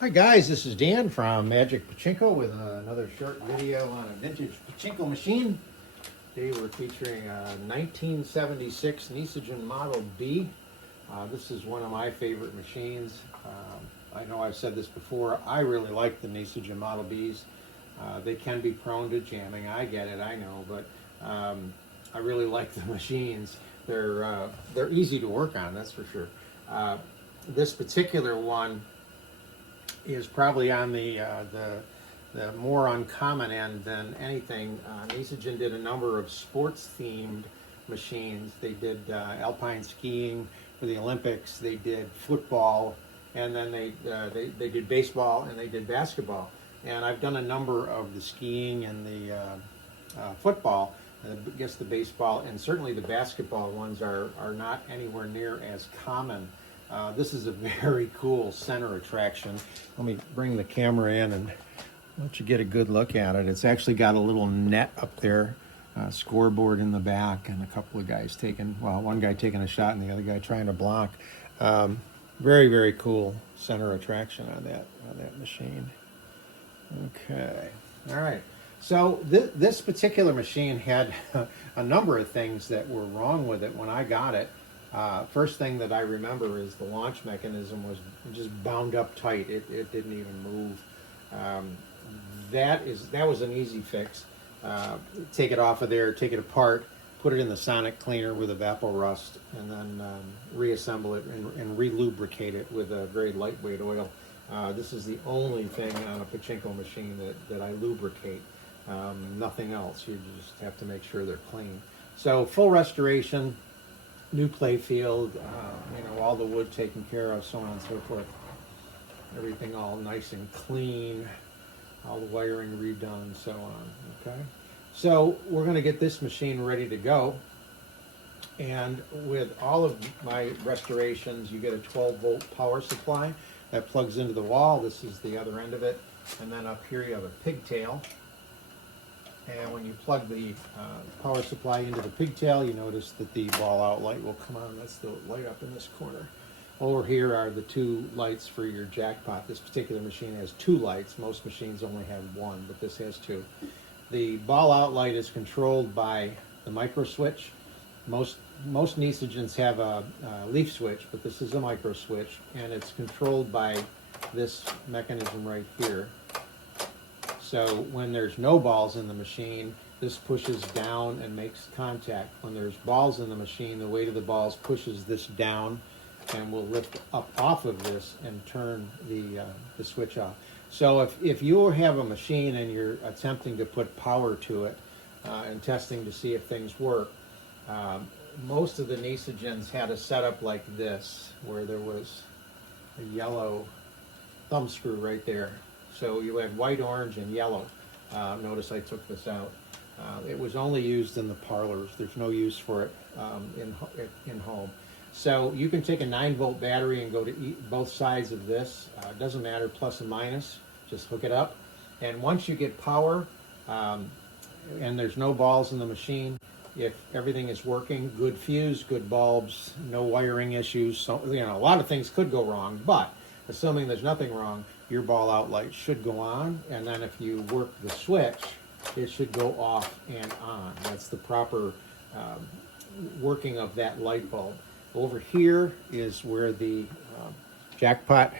Hi guys, this is Dan from Magic Pachinko with another short video on a vintage pachinko machine. Today we're featuring a 1976 Nishijin Model B. This is one of my favorite machines. I know I've said this before, I really like the Nishijin Model Bs. They can be prone to jamming, I get it, I know, but I really like the machines. They're easy to work on, that's for sure. This particular one is probably on the more uncommon end than anything. Nishijin did a number of sports-themed machines. They did alpine skiing for the Olympics. They did football, and then they did baseball and they did basketball. And I've done a number of the skiing and the football. I guess the baseball and certainly the basketball ones are not anywhere near as common. This is a very cool center attraction. Let me bring the camera in and let you get a good look at it. It's actually got a little net up there, scoreboard in the back, and a couple of guys one guy taking a shot and the other guy trying to block. Very, very cool center attraction on that machine. Okay, all right. So this particular machine had a number of things that were wrong with it when I got it. First thing that I remember is the launch mechanism was just bound up tight. It didn't even move. That was an easy fix. Take it off of there, take it apart, put it in the sonic cleaner with evapo-rust, and then reassemble it and re-lubricate it with a very lightweight oil. This is the only thing on a pachinko machine that I lubricate. Nothing else. You just have to make sure they're clean. So full restoration. New play field, all the wood taken care of, so on and so forth. Everything all nice and clean, all the wiring redone, so on, okay? So we're gonna get this machine ready to go. And with all of my restorations, you get a 12-volt power supply that plugs into the wall. This is the other end of it. And then up here you have a pigtail. And when you plug the power supply into the pigtail, you notice that the ball out light will come on. That's the light up in this corner. Over here are the two lights for your jackpot. This particular machine has two lights. Most machines only have one, but this has two. The ball out light is controlled by the micro switch. Most Nishijins have a leaf switch, but this is a micro switch, and it's controlled by this mechanism right here. So when there's no balls in the machine, this pushes down and makes contact. When there's balls in the machine, the weight of the balls pushes this down and will lift up off of this and turn the switch off. So if you have a machine and you're attempting to put power to it and testing to see if things work, most of the Nishijins had a setup like this, where there was a yellow thumb screw right there. So you had white, orange, and yellow. Notice I took this out. It was only used in the parlors. There's no use for it in home. So you can take a 9-volt battery and go to both sides of this. It doesn't matter, plus and minus. Just hook it up. And once you get power, and there's no balls in the machine, if everything is working, good fuse, good bulbs, no wiring issues. So, a lot of things could go wrong, but assuming there's nothing wrong, your ball out light should go on, and then if you work the switch, it should go off and on. That's the proper working of that light bulb. Over here is where the jackpot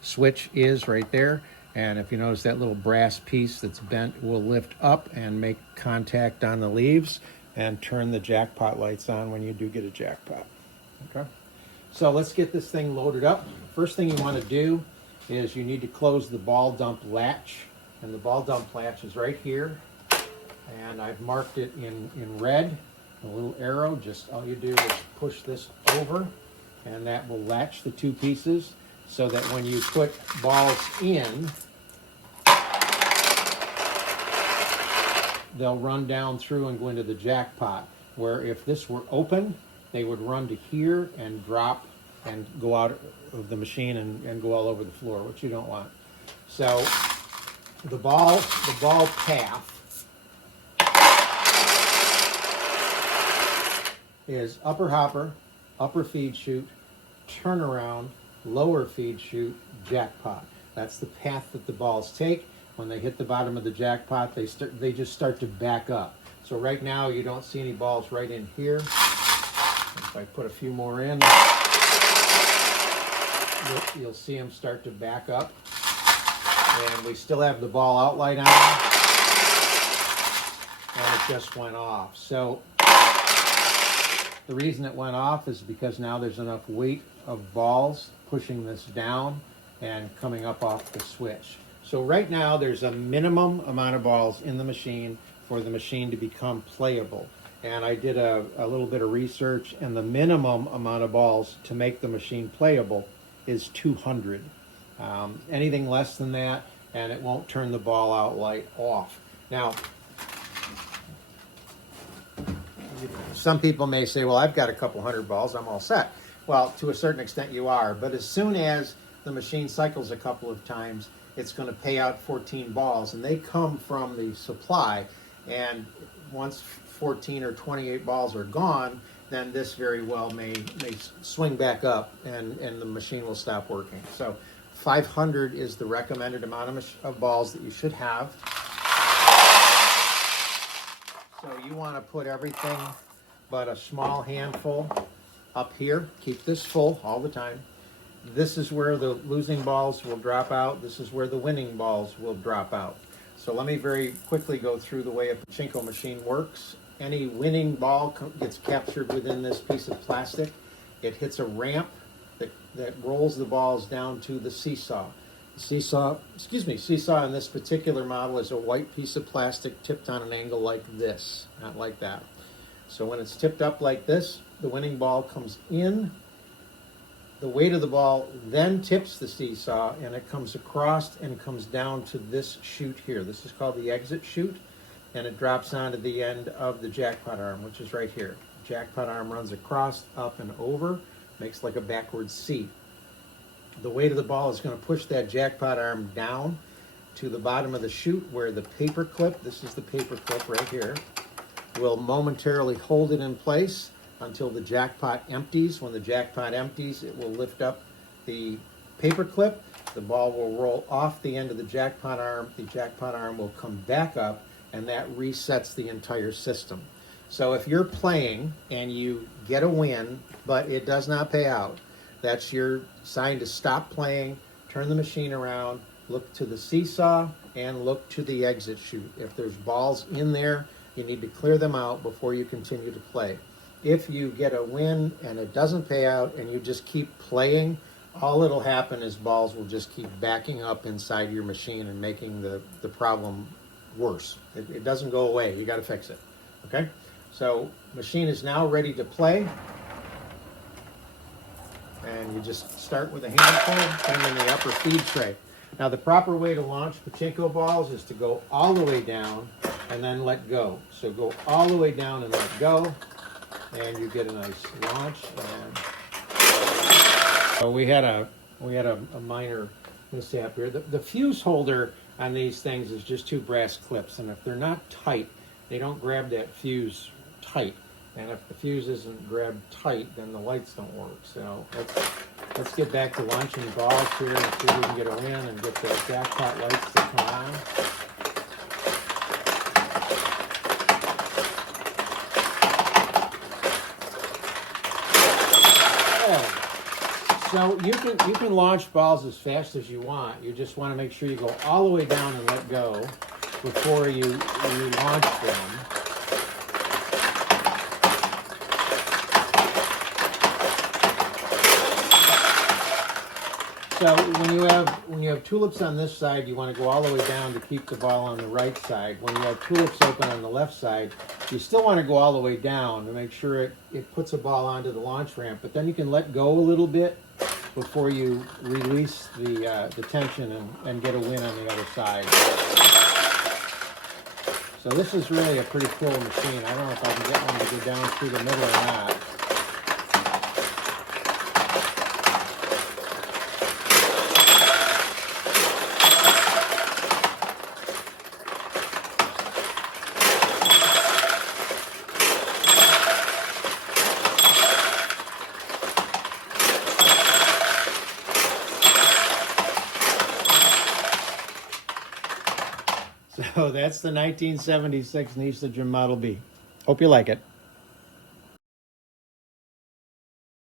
switch is right there, and if you notice that little brass piece that's bent will lift up and make contact on the leaves and turn the jackpot lights on when you do get a jackpot. Okay, so let's get this thing loaded up. First thing you want to do is you need to close the ball dump latch, and the ball dump latch is right here, and I've marked it in red, a little arrow. Just all you do is push this over, and that will latch the two pieces so that when you put balls in, they'll run down through and go into the jackpot, where if this were open, they would run to here and drop and go out of the machine and go all over the floor, which you don't want. So the ball path is upper hopper, upper feed chute, turnaround, lower feed chute, jackpot. That's the path that the balls take. When they hit the bottom of the jackpot, they just start to back up. So right now you don't see any balls right in here. If I put a few more in, you'll see them start to back up. And we still have the ball outline on, and it just went off. So the reason it went off is because now there's enough weight of balls pushing this down and coming up off the switch. So right now there's a minimum amount of balls in the machine for the machine to become playable. And I did a little bit of research, and the minimum amount of balls to make the machine playable is 200. Anything less than that, and it won't turn the ball out light off. Now, some people may say, well, I've got a couple hundred balls, I'm all set. Well, to a certain extent you are, but as soon as the machine cycles a couple of times, it's going to pay out 14 balls, and they come from the supply, and once 14 or 28 balls are gone, then this very well may swing back up, and the machine will stop working. So 500 is the recommended amount of balls that you should have. So you want to put everything but a small handful up here. Keep this full all the time. This is where the losing balls will drop out. This is where the winning balls will drop out. So let me very quickly go through the way a pachinko machine works. Any winning ball gets captured within this piece of plastic. It hits a ramp that rolls the balls down to the seesaw. Seesaw in this particular model is a white piece of plastic tipped on an angle like this, not like that. So when it's tipped up like this, the winning ball comes in. The weight of the ball then tips the seesaw, and it comes across and comes down to this chute here. This is called the exit chute, and it drops onto the end of the jackpot arm, which is right here. Jackpot arm runs across, up, and over, makes like a backwards C. The weight of the ball is going to push that jackpot arm down to the bottom of the chute, where the paper clip, this is the paper clip right here, will momentarily hold it in place until the jackpot empties. When the jackpot empties, it will lift up the paper clip. The ball will roll off the end of the jackpot arm. The jackpot arm will come back up, and that resets the entire system. So if you're playing and you get a win, but it does not pay out, that's your sign to stop playing, turn the machine around, look to the seesaw, and look to the exit chute. If there's balls in there, you need to clear them out before you continue to play. If you get a win and it doesn't pay out and you just keep playing, all that'll happen is balls will just keep backing up inside your machine and making the problem worse. It doesn't go away. You got to fix it. Okay? So machine is now ready to play. And you just start with a handful and in the upper feed tray. Now the proper way to launch pachinko balls is to go all the way down and then let go. So go all the way down and let go, and you get a nice launch. And so we had a minor mishap here. The fuse holder on these things is just two brass clips, and if they're not tight, they don't grab that fuse tight. And if the fuse isn't grabbed tight, then the lights don't work. So let's get back to launching balls here and see if we can get a win and get the jackpot lights to come on. So you can launch balls as fast as you want. You just want to make sure you go all the way down and let go before you launch them. So when you have tulips on this side, you want to go all the way down to keep the ball on the right side. When you have tulips open on the left side, you still want to go all the way down to make sure it puts a ball onto the launch ramp. But then you can let go a little bit before you release the tension and get a win on the other side. So this is really a pretty cool machine. I don't know if I can get one to go down through the middle or not. So that's the 1976 Nishijin Model B. Hope you like it.